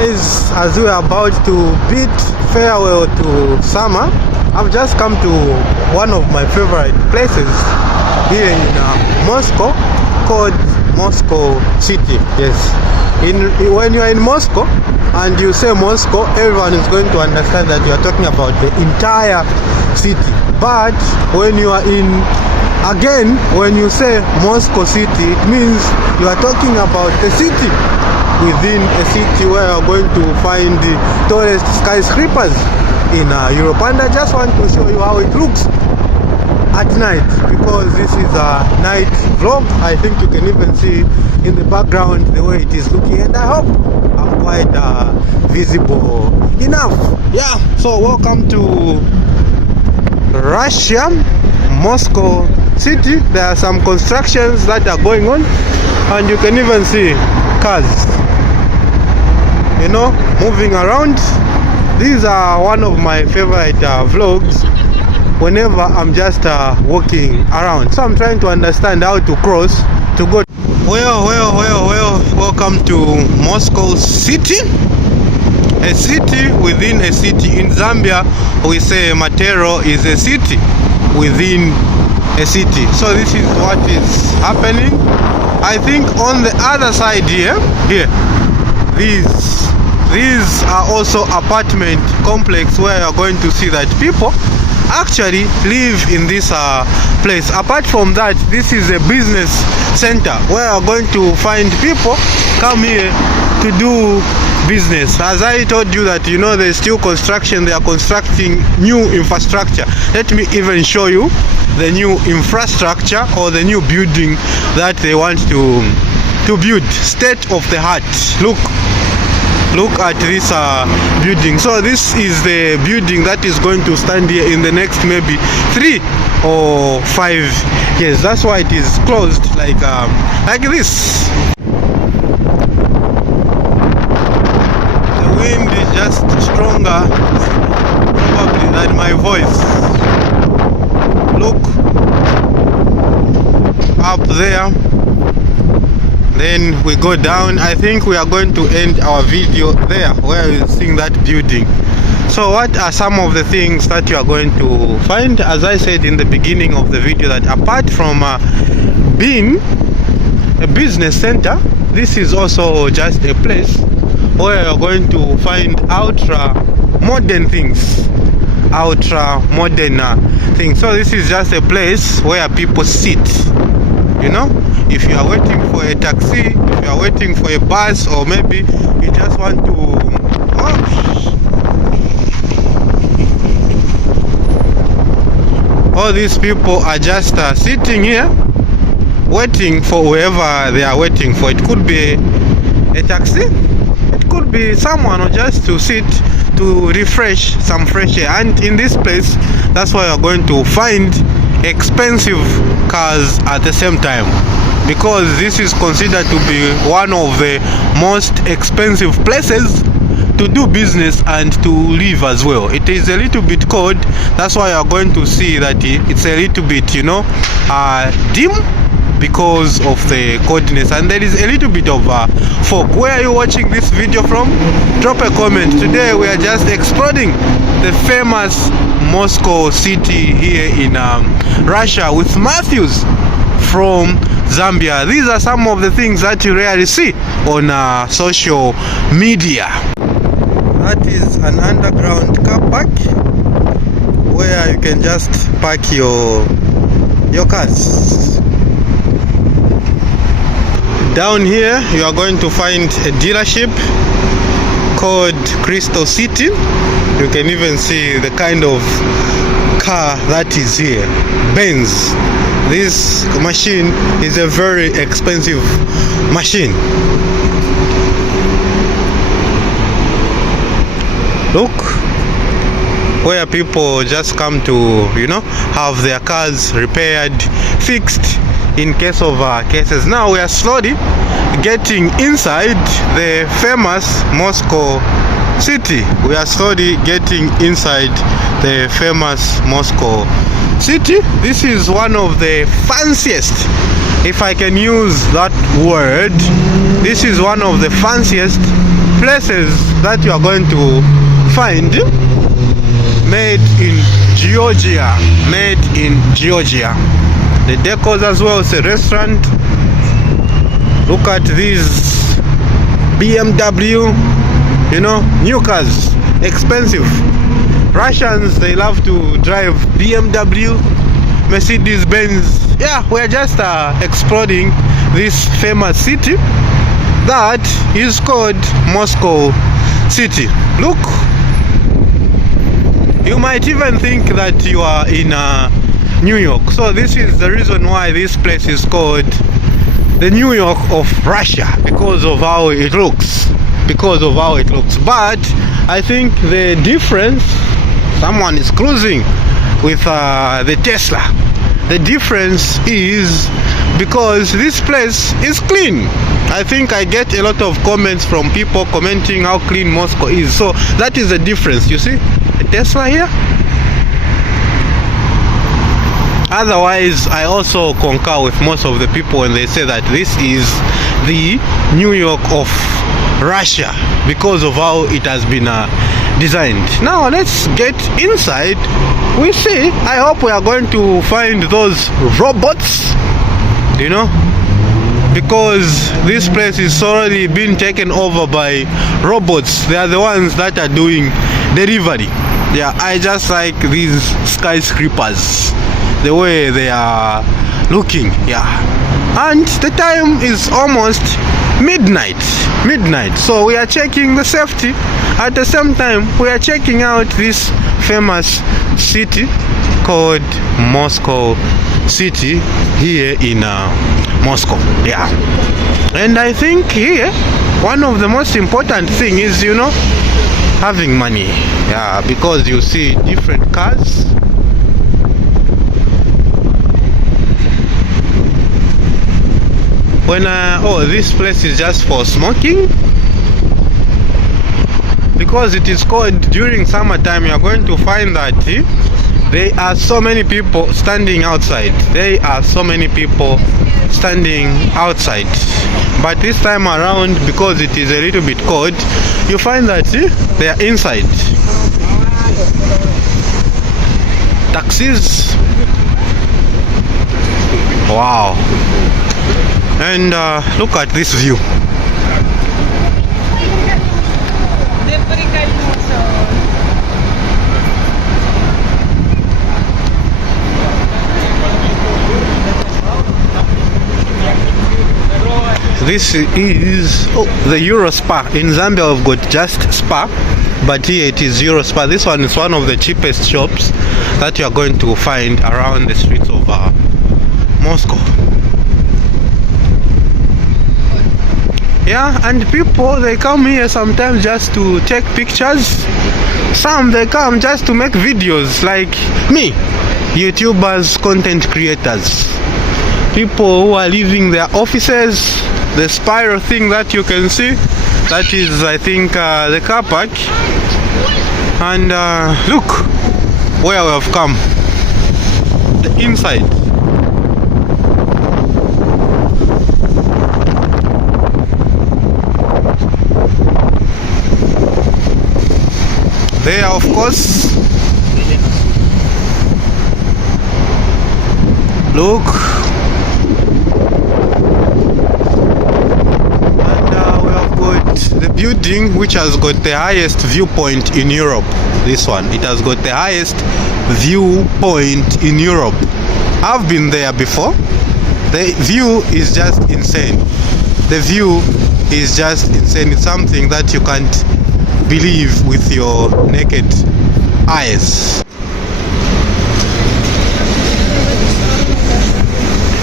guys, as we are about to bid farewell to summer, I've just come to one of my favorite places here in Moscow, called Moscow City. Yes, when you are in Moscow and you say Moscow, everyone is going to understand that you are talking about the entire city. But when you are when you say Moscow City, it means you are talking about a city within a city where you are going to find the tallest skyscrapers in Europe. And I just want to show you how it looks at night, because this is a night vlog. I think you can even see in the background the way it is looking, and I hope I'm quite visible enough. Yeah, so welcome to Russia, Moscow City. There are some constructions that are going on, and you can even see cars, moving around. These are one of my favorite vlogs whenever I'm just walking around. So I'm trying to understand how to cross to go. Well, welcome to Moscow City. A city within a city. In Zambia we say Matero is a city within a city. So this is what is happening. I think on the other side here, these are also apartment complex where you're going to see that people actually live in this place. Apart from that, this is a business center where you're going to find people come here to do business. As I told you that there's still construction, they are constructing new infrastructure. Let me even show you the new infrastructure or the new building that they want to build. State of the art. Look at this building. So this is the building that is going to stand here in the next maybe 3 or 5 years. That's why it is closed like this. The wind is just stronger probably than my voice. Look up there. Then we go down. I think we are going to end our video there where you're seeing that building. So what are some of the things that you are going to find? As I said in the beginning of the video, that apart from being a business center, this is also just a place where you're going to find ultra modern things. So this is just a place where people sit. If you are waiting for a taxi, if you are waiting for a bus, or maybe you just want to all these people are just sitting here waiting for whoever they are waiting for. It could be a taxi, it could be someone, or just to sit to refresh some fresh air. And in this place, that's why you're going to find expensive cars at the same time, because this is considered to be one of the most expensive places to do business and to live as well. It is a little bit cold, that's why you're going to see that it's a little bit dim because of the coldness, and there is a little bit of fog. Where are you watching this video from? Drop a comment. Today we are just exploring the famous Moscow City here in Russia with Matthews from Zambia. These are some of the things that you rarely see on social media. That is an underground car park where you can just park your cars. Down here you are going to find a dealership called Crystal City. You can even see the kind of car that is here, Benz. This machine is a very expensive machine. Look, where people just come to have their cars repaired, fixed in case of cases. Now we are slowly getting inside the famous Moscow City. We are slowly getting inside the famous Moscow City. This is one of the fanciest, if I can use that word, this is one of the fanciest places that you are going to find made in Georgia. Made in Georgia. The decors as well. It's a restaurant. Look at these BMW, you know, new cars, expensive. Russians, they love to drive BMW, Mercedes Benz. Yeah, we're just exploring this famous city that is called Moscow City. Look, you might even think that you are in New York. So this is the reason why this place is called the New York of Russia, because of how it looks. But I think the difference, someone is cruising with the Tesla. The difference is because this place is clean. I think I get a lot of comments from people commenting how clean Moscow is. So that is the difference. You see the Tesla here. Otherwise, I also concur with most of the people when they say that this is the New York of Russia because of how it has been designed. Now let's get inside. We see, I hope we are going to find those robots, you know, because this place is already been taken over by robots. They are the ones that are doing delivery. Yeah, I just like these skyscrapers, the way they are looking. Yeah, and the time is almost midnight. So we are checking the safety. At the same time, we are checking out this famous city called Moscow City here in Moscow. Yeah, and I think here one of the most important thing is, you know, having money. Yeah, because you see different cars. When oh, this place is just for smoking, because it is called during summertime. You are going to find that there are so many people standing outside. But this time around, because it is a little bit cold, you find that they are inside. Taxis. Wow. And look at this view. This is the Euro Spa. In Zambia we've got just Spa, but here it is Euro Spa. This one is one of the cheapest shops that you are going to find around the streets of Moscow. Yeah, and people, they come here sometimes just to take pictures. Some they come just to make videos, like me, YouTubers, content creators, people who are leaving their offices. The spiral thing that you can see, that is, I think, the car park. And look where we have come, the inside. There, of course, look, and we have got the building which has got the highest viewpoint in Europe. This one, it has got the highest viewpoint in Europe. I've been there before. The view is just insane. It's something that you can't believe with your naked eyes.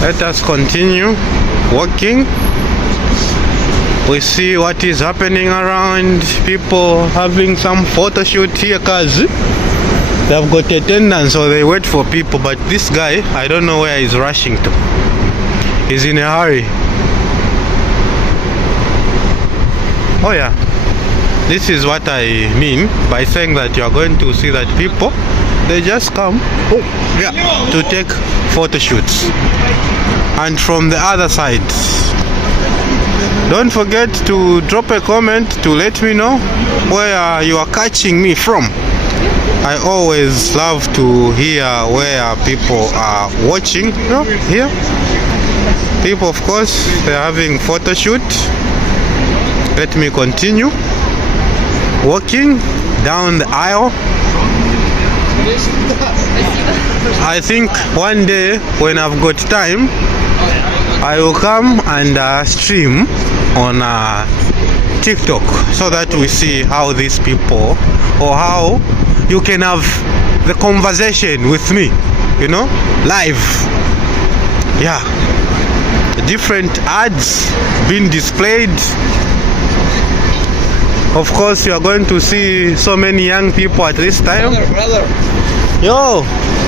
Let us continue walking. We see what is happening around. People having some photo shoot here, cause they've got attendance, so they wait for people. But this guy, I don't know where he's rushing to. He's in a hurry. Oh yeah, this is what I mean by saying that you are going to see that people, they just come to take photo shoots. And from the other side, Don't forget to drop a comment to let me know where you are catching me from. I always love to hear where people are watching. You know, here people, of course, they're having photo shoot. Let me continue walking down the aisle. I think one day when I've got time, I will come and stream on TikTok so that we see how these people, or how you can have the conversation with me, you know, live. Yeah, different ads being displayed. Of course, you are going to see so many young people at this time. Brother. Yo,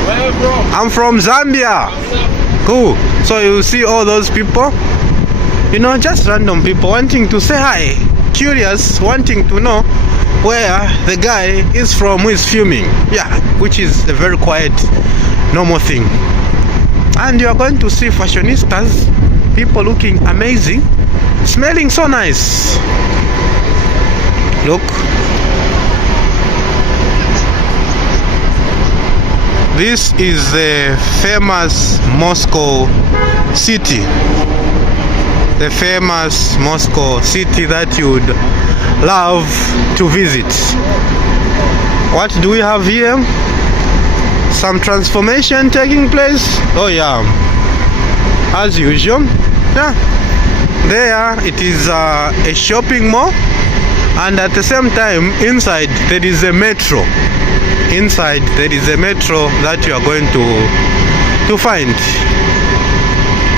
Where are you from? I'm from Zambia. Cool. So you see all those people, you know, just random people wanting to say hi, curious, wanting to know where the guy is from who is filming. Yeah, which is a very quiet, normal thing. And you are going to see fashionistas, people looking amazing, smelling so nice. Look, this is the famous Moscow city. The famous Moscow city that you would love to visit. What do we have here? Some transformation taking place. Oh yeah, as usual. Yeah, there it is a shopping mall, and at the same time inside there is a metro. Inside there is a metro that you are going to find.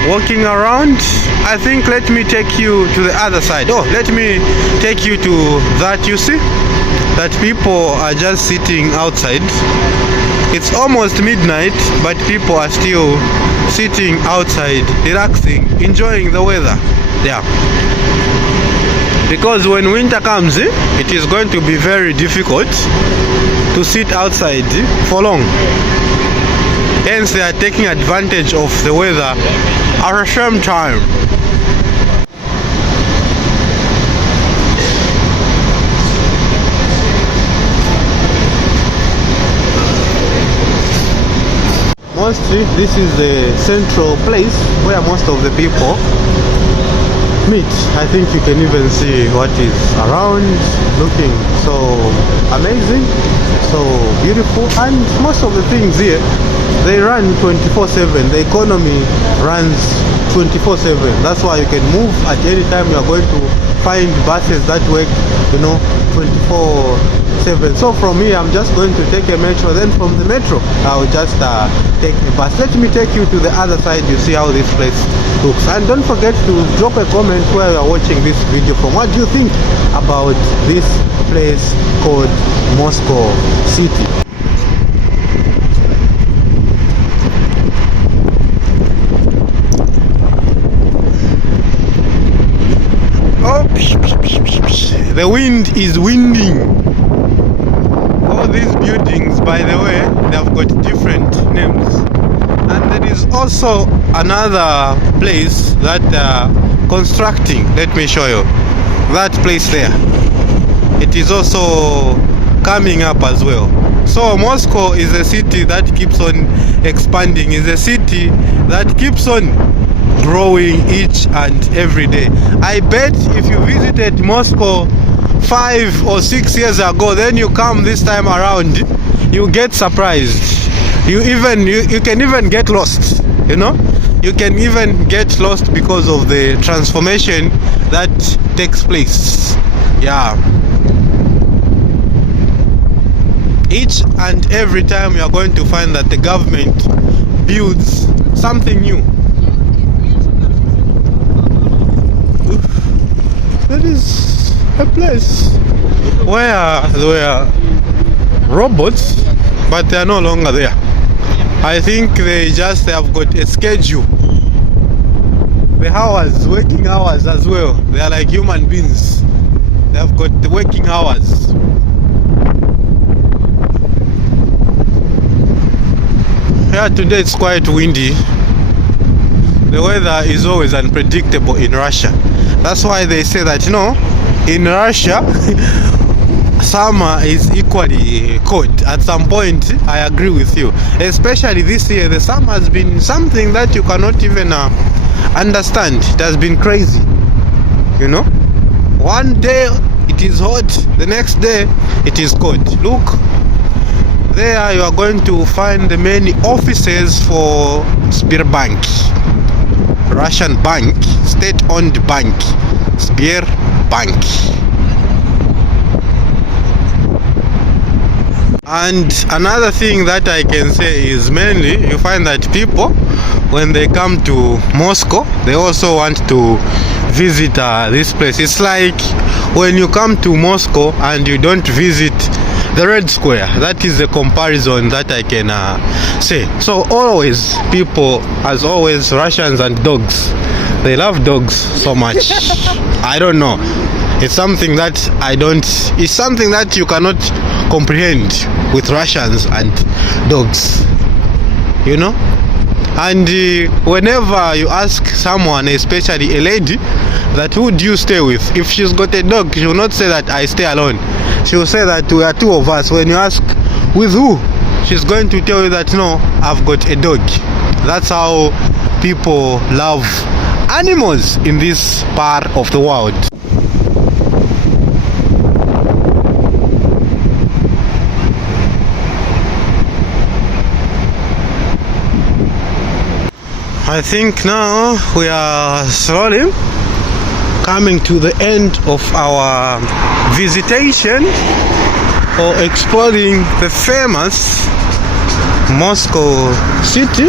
Walking around, I think, let me take you to the other side. Oh, let me take you to that. You see that people are just sitting outside. It's almost midnight, but people are still sitting outside, relaxing, enjoying the weather. Yeah, because when winter comes, it is going to be very difficult to sit outside for long. Hence they are taking advantage of the weather at the same time. Mostly this is the central place where most of the people meet. I think you can even see what is around, looking so amazing, so beautiful, and most of the things here, they run 24/7. The economy runs 24/7. That's why you can move at any time. You are going to find buses that work, you know, 24/7. So from here, I'm just going to take a metro. Then from the metro, I'll just take a bus. Let me take you to the other side. You see how this place looks. And don't forget to drop a comment where you are watching this video from. What do you think about this place called Moscow City? Oh, the wind is winding. All these buildings, by the way, they have got different names. And there is also another place that constructing. Let me show you that place there. It is also coming up as well. So Moscow is a city that keeps on expanding, is a city that keeps on growing each and every day. I bet if you visited Moscow 5 or 6 years ago, then you come this time around, you get surprised. You can even get lost, you know. You can even get lost because of the transformation that takes place. Yeah, each and every time you are going to find that the government builds something new. There is a place where there were robots, but they are no longer there. I think they just have got a schedule. The hours, working hours as well. They are like human beings. They have got the working hours. Yeah, today it's quite windy. the weather is always unpredictable in Russia. That's why they say that, you know, in Russia summer is equally cold. At some point, I agree with you. Especially this year, the summer has been something that you cannot even understand. It has been crazy. You know, one day it is hot, the next day it is cold. Look, there you are going to find the many offices for Sberbank, Russian bank, state-owned bank, Sberbank. And another thing that I can say is mainly you find that people, when they come to Moscow, they also want to visit this place. It's like when you come to Moscow and you don't visit the Red Square. That is the comparison that I can say. So always, people, as always, Russians and dogs, they love dogs so much. I don't know. It's something that it's something that you cannot comprehend with Russians and dogs, you know. And whenever you ask someone, especially a lady, that who do you stay with, if she's got a dog, she will not say that I stay alone. She will say that we are two of us. When you ask with who, she's going to tell you that no, I've got a dog. That's how people love animals in this part of the world. I think now we are slowly coming to the end of our visitation or exploring the famous Moscow city.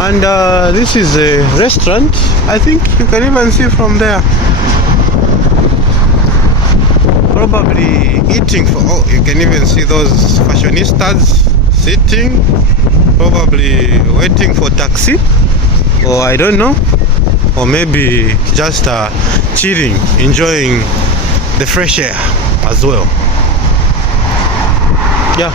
And this is a restaurant. I think you can even see from there. Probably eating for, oh, you can even see those fashionistas sitting, probably waiting for taxi, or I don't know, or maybe just chilling, enjoying the fresh air as well. Yeah.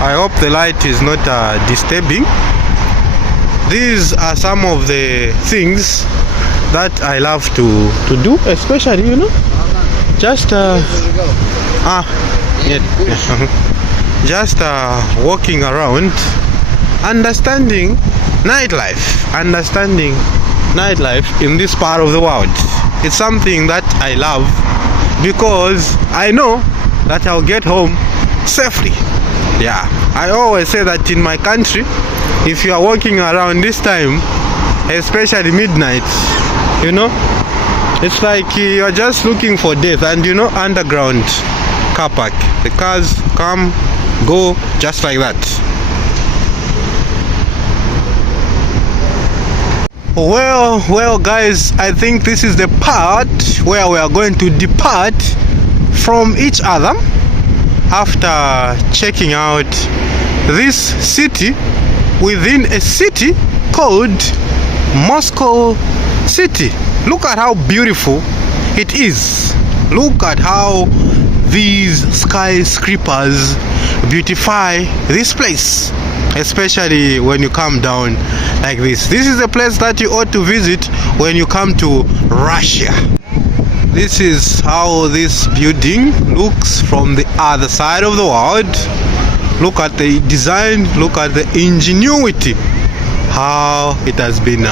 I hope the light is not disturbing. These are some of the things that I love to do, especially, you know, just just walking around, understanding nightlife in this part of the world. It's something that I love because I know that I'll get home safely. Yeah, I always say that in my country, if you are walking around this time, especially midnight, you know, it's like you are just looking for death. And you know, underground car park, the cars come, go, just like that. Well guys, I think this is the part where we are going to depart from each other after checking out this city within a city called Moscow City. Look at how beautiful it is. Look at how these skyscrapers beautify this place, especially when you come down like this. This is a place that you ought to visit when you come to Russia. This is how this building looks from the other side of the world. Look at the design, look at the ingenuity, how it has been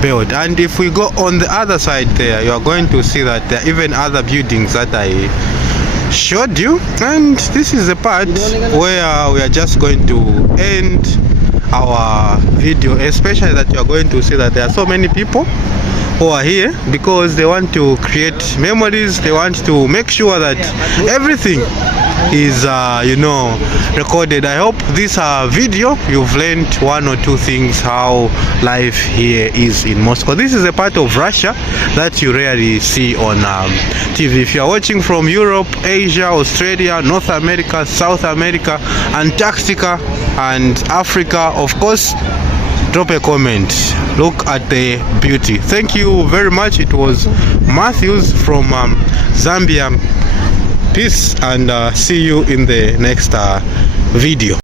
built. And if we go on the other side there, you are going to see that there are even other buildings that I showed you. And this is the part where we are just going to end our video, especially that you are going to see that there are so many people who are here because they want to create memories. They want to make sure that everything is recorded. I hope this video you've learned one or two things how life here is in Moscow. This is a part of Russia that you rarely see on TV. If you are watching from Europe, Asia, Australia, North America, South America, Antarctica and Africa, of course, drop a comment. Look at the beauty. Thank you very much. It was Matthews from Zambia. Peace, and see you in the next video.